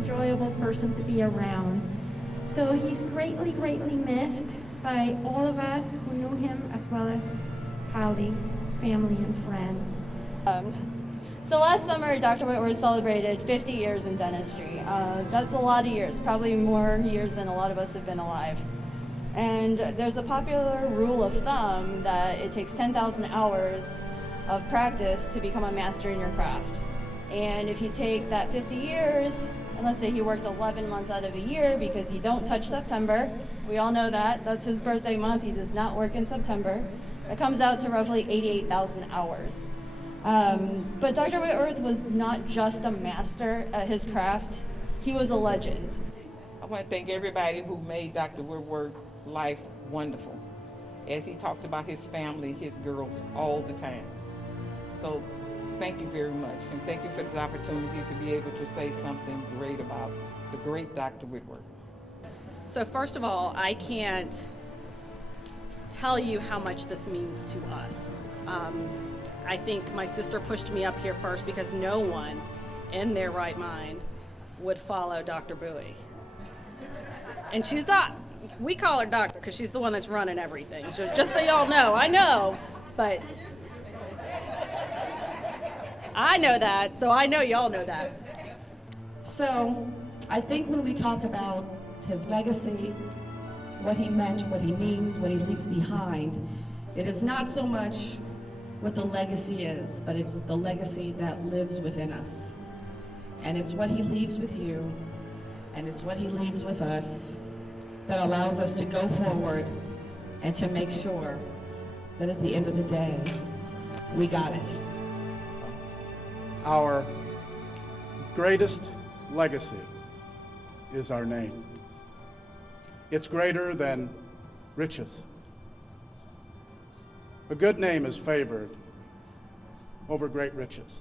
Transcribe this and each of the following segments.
enjoyable person to be around. So he's greatly, greatly missed by all of us who knew him, as well as colleagues, family, and friends. So last summer, Dr. Whitworth celebrated 50 years in dentistry. That's a lot of years, probably more years than a lot of us have been alive. And there's a popular rule of thumb that it takes 10,000 hours of practice to become a master in your craft. And if you take that 50 years, and let's say he worked 11 months out of a year because he don't touch September, we all know that, that's his birthday month, he does not work in September, that comes out to roughly 88,000 hours. But Dr. Whitworth was not just a master at his craft, he was a legend. I want to thank everybody who made Dr. Whitworth's life wonderful. As he talked about his family, his girls, all the time. So thank you very much, and thank you for this opportunity to be able to say something great about the great Dr. Whitworth. So first of all, I can't tell you how much this means to us. I think my sister pushed me up here first because no one in their right mind would follow Dr. Bowie. And she's not, we call her doctor because she's the one that's running everything. So just so y'all know, I know, but I know that, so I know y'all know that. So I think when we talk about his legacy, what he meant, what he means, what he leaves behind, it is not so much what the legacy is, but it's the legacy that lives within us. And it's what he leaves with you, and it's what he leaves with us that allows us to go forward and to make sure that at the end of the day, we got it. Our greatest legacy is our name. It's greater than riches. A good name is favored over great riches.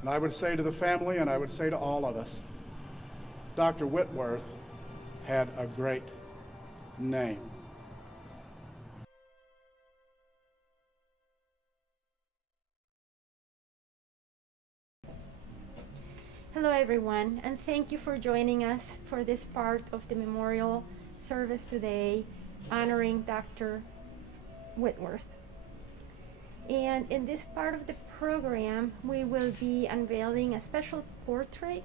And I would say to the family, and I would say to all of us, Dr. Whitworth had a great name. Hello everyone, and thank you for joining us for this part of the memorial service today honoring Dr. Whitworth. And in this part of the program, we will be unveiling a special portrait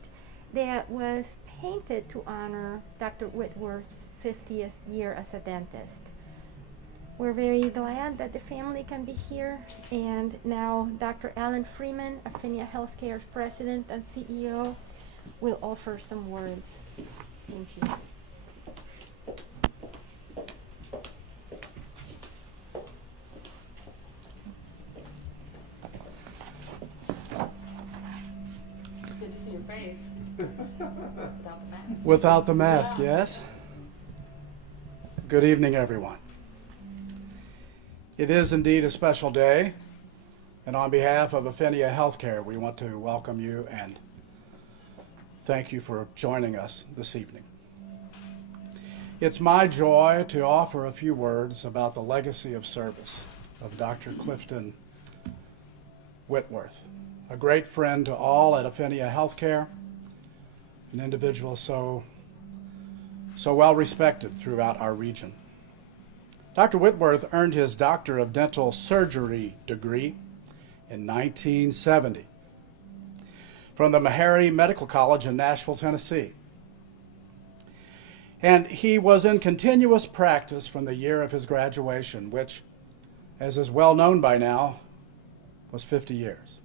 that was painted to honor Dr. Whitworth's 50th year as a dentist. We're very glad that the family can be here, and now Dr. Freeman, Affinia Healthcare's president and CEO, will offer some words. Thank you. Good to see your face. Without the mask. Without the mask, yes? Good evening, everyone. It is indeed a special day, and on behalf of Affinia Healthcare, we want to welcome you and thank you for joining us this evening. It's my joy to offer a few words about the legacy of service of Dr. Clifton Whitworth, a great friend to all at Affinia Healthcare, an individual so well respected throughout our region. Dr. Whitworth earned his Doctor of Dental Surgery degree in 1970 from the Meharry Medical College in Nashville, Tennessee. And he was in continuous practice from the year of his graduation, which, as is well known by now, was 50 years.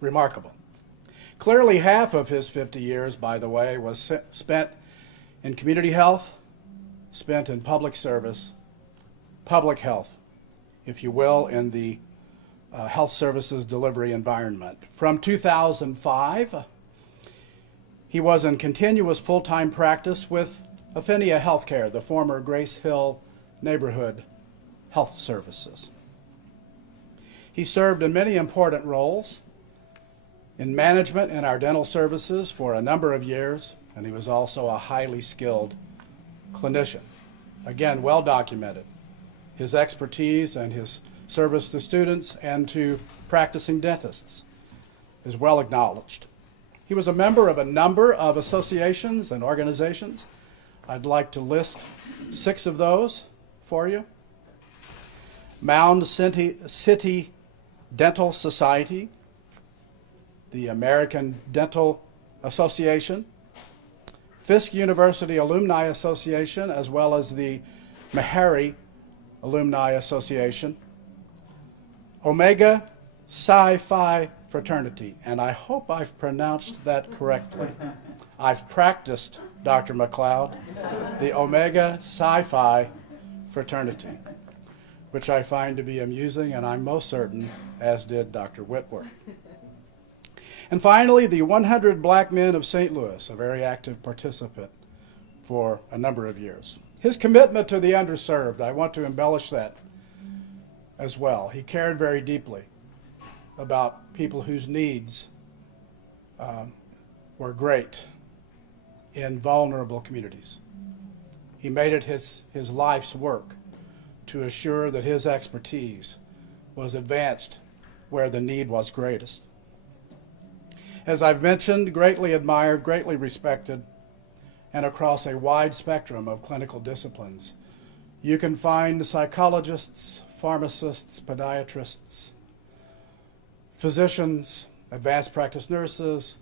Remarkable. Clearly half of his 50 years, by the way, was spent in community health, spent in public service, public health, if you will, in the health services delivery environment. From 2005, he was in continuous full-time practice with Affinia Healthcare, the former Grace Hill Neighborhood Health Services. He served in many important roles in management in our dental services for a number of years, and he was also a highly skilled clinician. Again, well documented. His expertise and his service to students and to practicing dentists is well acknowledged. He was a member of a number of associations and organizations. I'd like to list 6 of those for you. Mound City Dental Society, the American Dental Association, Fisk University Alumni Association, as well as the Meharry Alumni Association, Omega Psi Phi Fraternity, and I hope I've pronounced that correctly. I've practiced, Dr. McLeod, the Omega Psi Phi Fraternity, which I find to be amusing, and I'm most certain, as did Dr. Whitworth. And finally, the 100 Black Men of St. Louis, a very active participant for a number of years. His commitment to the underserved, I want to embellish that as well. He cared very deeply about people whose needs were great in vulnerable communities. He made it his life's work to assure that his expertise was advanced where the need was greatest. As I've mentioned, greatly admired, greatly respected, and across a wide spectrum of clinical disciplines. You can find psychologists, pharmacists, podiatrists, physicians, advanced practice nurses,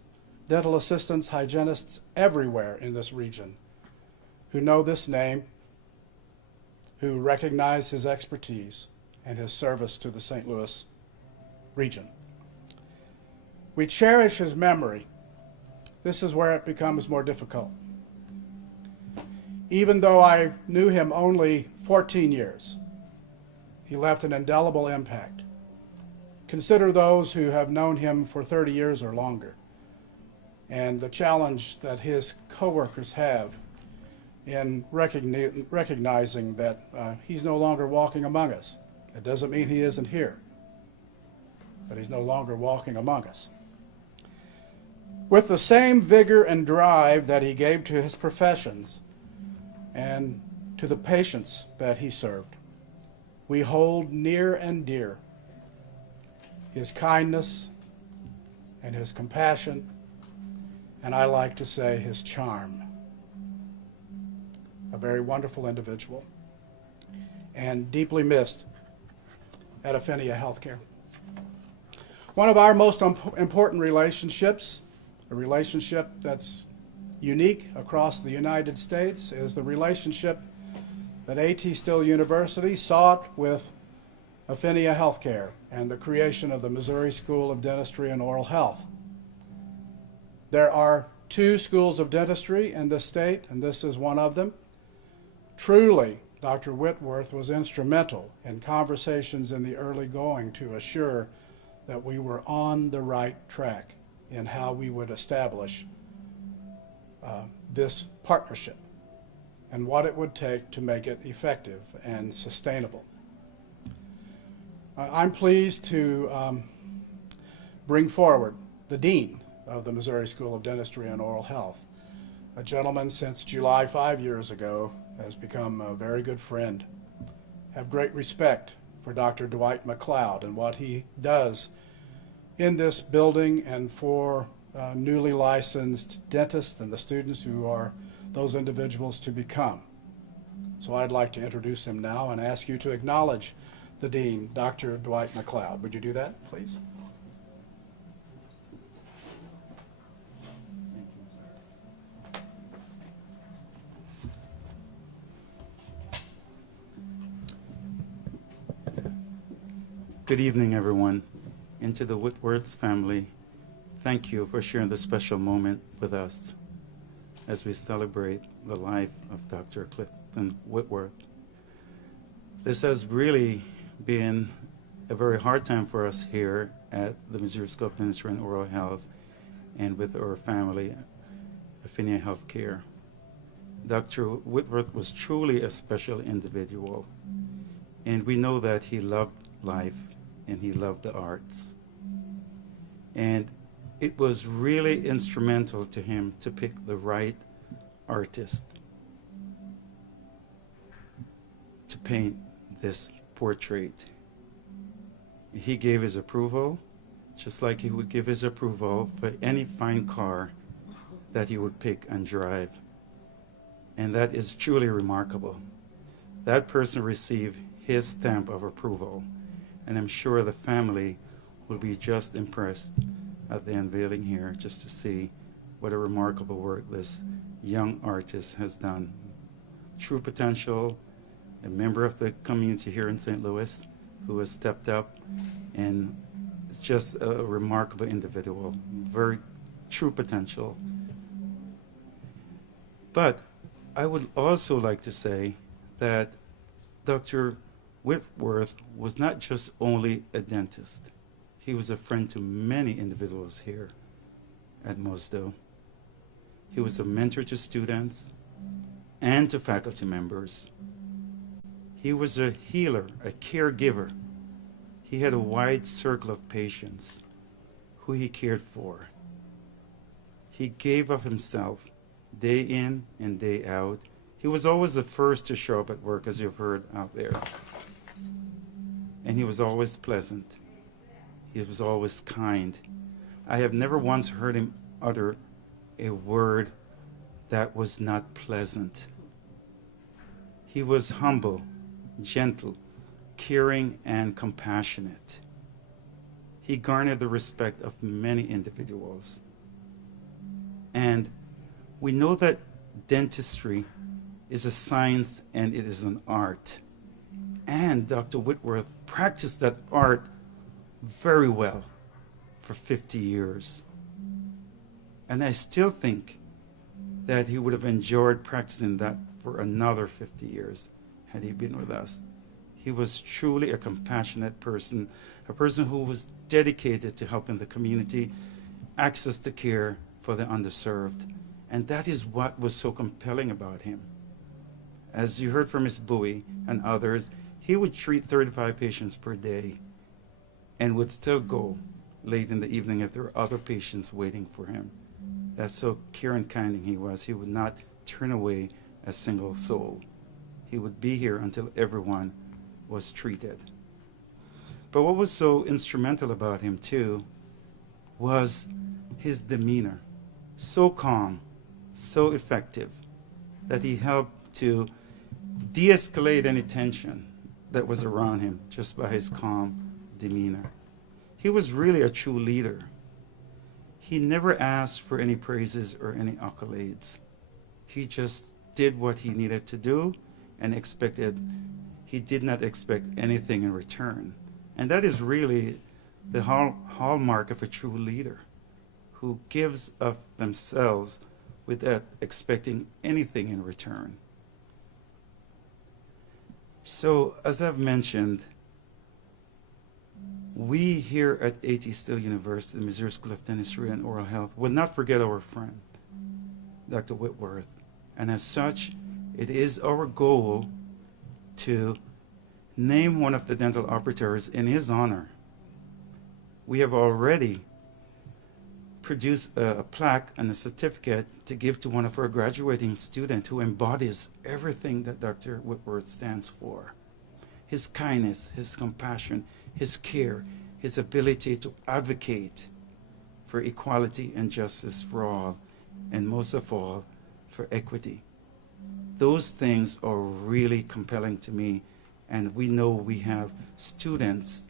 dental assistants, hygienists everywhere in this region who know this name, who recognize his expertise and his service to the St. Louis region. We cherish his memory. This is where it becomes more difficult. Even though I knew him only 14 years, he left an indelible impact. Consider those who have known him for 30 years or longer, and the challenge that his coworkers have in recognizing that he's no longer walking among us. It doesn't mean he isn't here, but he's no longer walking among us. With the same vigor and drive that he gave to his professions and to the patients that he served, we hold near and dear his kindness and his compassion, and I like to say his charm. A very wonderful individual and deeply missed at Affinia Healthcare. One of our most important relationships, a relationship that's unique across the United States, is the relationship that A.T. Still University sought with Affinia Healthcare and the creation of the Missouri School of Dentistry and Oral Health. There are 2 schools of dentistry in this state, and this is one of them. Truly, Dr. Whitworth was instrumental in conversations in the early going to assure that we were on the right track in how we would establish this partnership and what it would take to make it effective and sustainable. I'm pleased to bring forward the Dean of the Missouri School of Dentistry and Oral Health, a gentleman since July 5 years ago has become a very good friend. Have great respect for Dr. Dwight McLeod and what he does in this building and for newly licensed dentists and the students who are those individuals to become. So I'd like to introduce him now and ask you to acknowledge the Dean, Dr. Dwight McLeod. Would you do that, please? Good evening, everyone. And to the Whitworth family, thank you for sharing this special moment with us as we celebrate the life of Dr. Clifton Whitworth. This has really been a very hard time for us here at the Missouri School of Dentistry and Oral Health and with our family, Affinia Healthcare. Dr. Whitworth was truly a special individual, and we know that he loved life and he loved the arts. And it was really instrumental to him to pick the right artist to paint this portrait. He gave his approval, just like he would give his approval for any fine car that he would pick and drive. And that is truly remarkable. That person received his stamp of approval, and I'm sure the family will be just impressed at the unveiling here, just to see what a remarkable work this young artist has done. True potential, a member of the community here in St. Louis who has stepped up, and it's just a remarkable individual, very true potential. But I would also like to say that Dr. Whitworth was not just only a dentist. He was a friend to many individuals here at Mosdo. He was a mentor to students and to faculty members. He was a healer, a caregiver. He had a wide circle of patients who he cared for. He gave of himself day in and day out. He was always the first to show up at work, as you've heard out there. And he was always pleasant. He was always kind. I have never once heard him utter a word that was not pleasant. He was humble, gentle, caring, and compassionate. He garnered the respect of many individuals. And we know that dentistry is a science and it is an art. And Dr. Whitworth practiced that art very well for 50 years. And I still think that he would have enjoyed practicing that for another 50 years had he been with us. He was truly a compassionate person, a person who was dedicated to helping the community access to care for the underserved. And that is what was so compelling about him. As you heard from Ms. Bowie and others, he would treat 35 patients per day and would still go late in the evening if there were other patients waiting for him. That's so caring, kind he was. He would not turn away a single soul. He would be here until everyone was treated. But what was so instrumental about him, too, was his demeanor. So calm, so effective, that he helped to de-escalate any tension that was around him just by his calm demeanor. He was really a true leader. He never asked for any praises or any accolades. He just did what he needed to do and he did not expect anything in return. And that is really the hallmark of a true leader, who gives of themselves without expecting anything in return. So, as I've mentioned, we here at A.T. Still University, the Missouri School of Dentistry and Oral Health, will not forget our friend, Dr. Whitworth. And as such, it is our goal to name one of the dental operators in his honor. We have already produced a plaque and a certificate to give to one of our graduating students who embodies everything that Dr. Whitworth stands for. His kindness, his compassion, his care, his ability to advocate for equality and justice for all, and most of all, for equity. Those things are really compelling to me, and we know we have students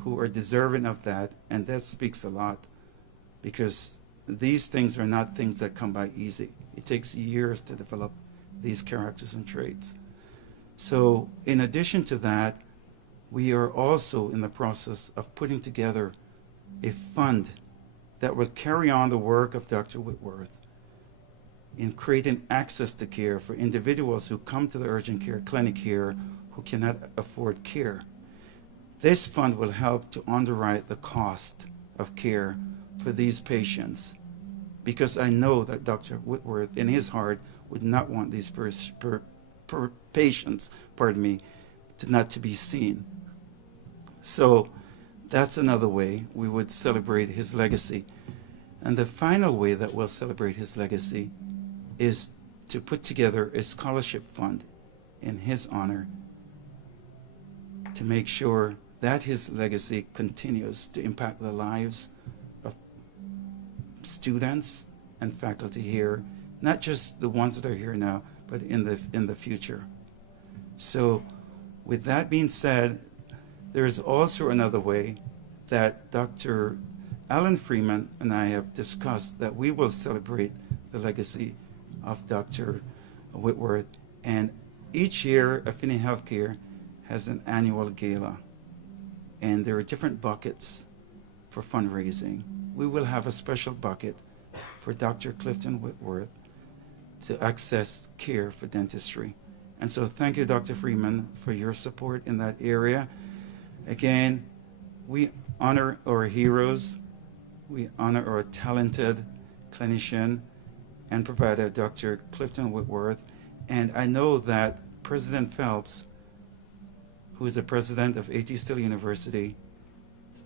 who are deserving of that, and that speaks a lot, because these things are not things that come by easy. It takes years to develop these characters and traits. So in addition to that, we are also in the process of putting together a fund that will carry on the work of Dr. Whitworth in creating access to care for individuals who come to the urgent care clinic here who cannot afford care. This fund will help to underwrite the cost of care for these patients, because I know that Dr. Whitworth, in his heart, would not want these patients, not to be seen. So that's another way we would celebrate his legacy. And the final way that we'll celebrate his legacy is to put together a scholarship fund in his honor to make sure that his legacy continues to impact the lives of students and faculty here, not just the ones that are here now, but in the future. So with that being said, there is also another way that Dr. Alan Freeman and I have discussed that we will celebrate the legacy of Dr. Whitworth. And each year, Affinia Healthcare has an annual gala. And there are different buckets for fundraising. We will have a special bucket for Dr. Clifton Whitworth to access care for dentistry. And so thank you, Dr. Freeman, for your support in that area. Again, we honor our heroes. We honor our talented clinician and provider, Dr. Clifton Whitworth. And I know that President Phelps, who is the president of A.T. Still University,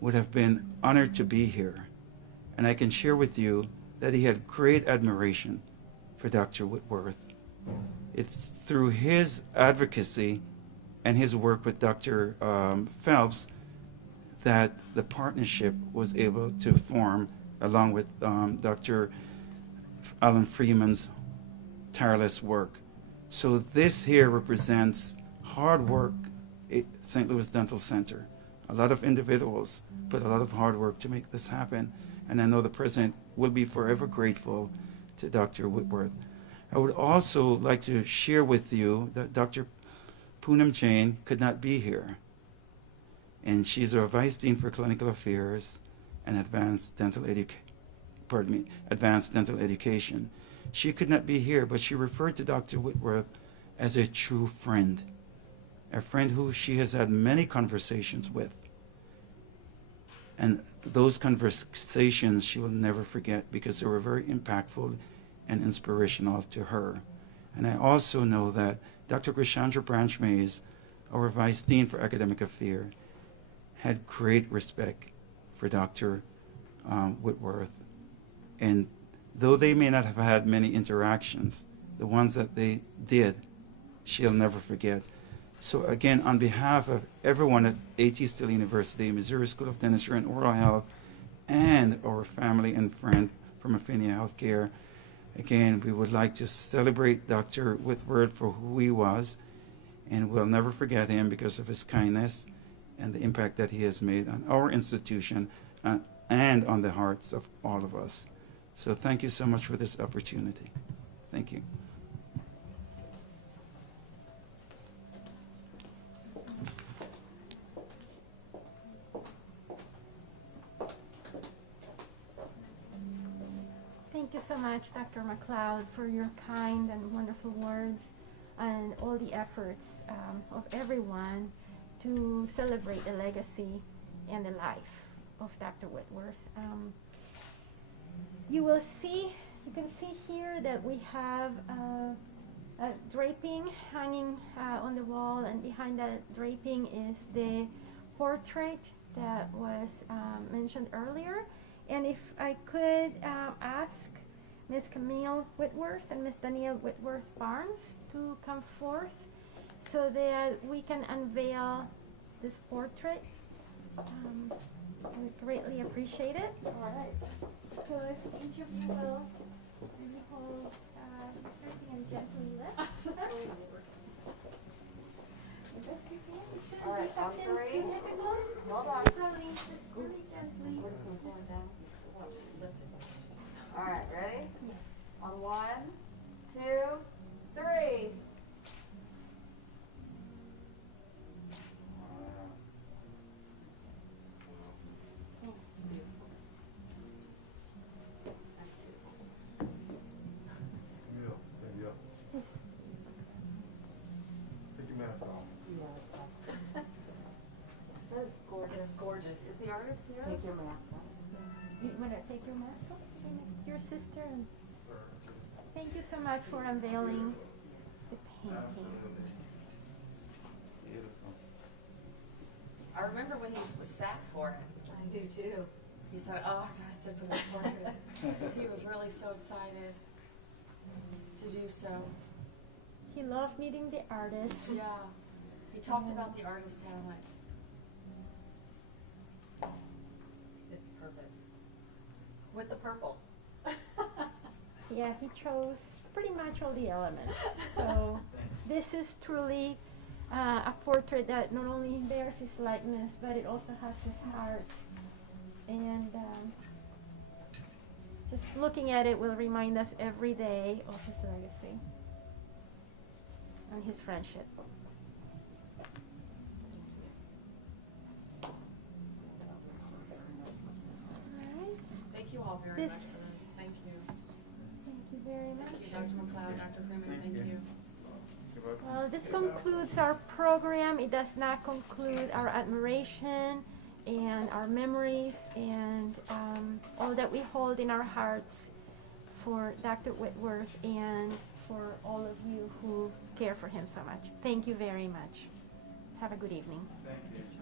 would have been honored to be here. And I can share with you that he had great admiration for Dr. Whitworth. It's through his advocacy and his work with Dr. Phelps that the partnership was able to form along with Dr. Alan Freeman's tireless work. So this here represents hard work at St. Louis Dental Center. A lot of individuals put a lot of hard work to make this happen, and I know the President will be forever grateful to Dr. Whitworth. I would also like to share with you that Dr. Poonam Jain could not be here, and she's our Vice Dean for Clinical Affairs and Advanced Dental Education. She could not be here, but she referred to Dr. Whitworth as a true friend, a friend who she has had many conversations with. And those conversations she will never forget because they were very impactful and inspirational to her. And I also know that Dr. Krishandra Branch-Mays, our Vice Dean for Academic Affairs, had great respect for Dr. Whitworth. And though they may not have had many interactions, the ones that they did, she'll never forget. So again, on behalf of everyone at A.T. Still University, Missouri School of Dentistry and Oral Health, and our family and friend from Affinia Healthcare, again, we would like to celebrate Dr. Whitworth for who he was, and we'll never forget him because of his kindness and the impact that he has made on our institution and on the hearts of all of us. So thank you so much for this opportunity. Thank you. Thank you so much, Dr. McLeod, for your kind and wonderful words and all the efforts of everyone to celebrate the legacy and the life of Dr. Whitworth. You can see here that we have a draping hanging on the wall, and behind that draping is the portrait that was mentioned earlier. And if I could ask Ms. Camille Whitworth and Ms. Danielle Whitworth Barnes to come forth so that we can unveil this portrait. We greatly appreciate it. All right. So if each of you will maybe hold this draping and gently lift. All right, on three. Hold on. Release this really gently. We're just going to pull it down. All right, ready? Yes. On 1, 2, 3. It's gorgeous. Is the artist here? Take your mask off. You want to take your mask off? Your sister. And thank you so much for unveiling the painting. I remember when he was sat for it. I do too. He said, "Oh, I gotta sit for this portrait." He was really so excited to do so. He loved meeting the artist. Yeah. He talked about the artist talent. with the purple. Yeah, he chose pretty much all the elements. So this is truly a portrait that not only bears his likeness, but it also has his heart. And just looking at it will remind us every day of his legacy and his friendship. Thank you all very much for this. Thank you. Thank you very much. Thank you, Dr. McLeod, Dr. Freeman. Thank you. Well, this concludes our program. It does not conclude our admiration and our memories and all that we hold in our hearts for Dr. Whitworth and for all of you who care for him so much. Thank you very much. Have a good evening. Thank you.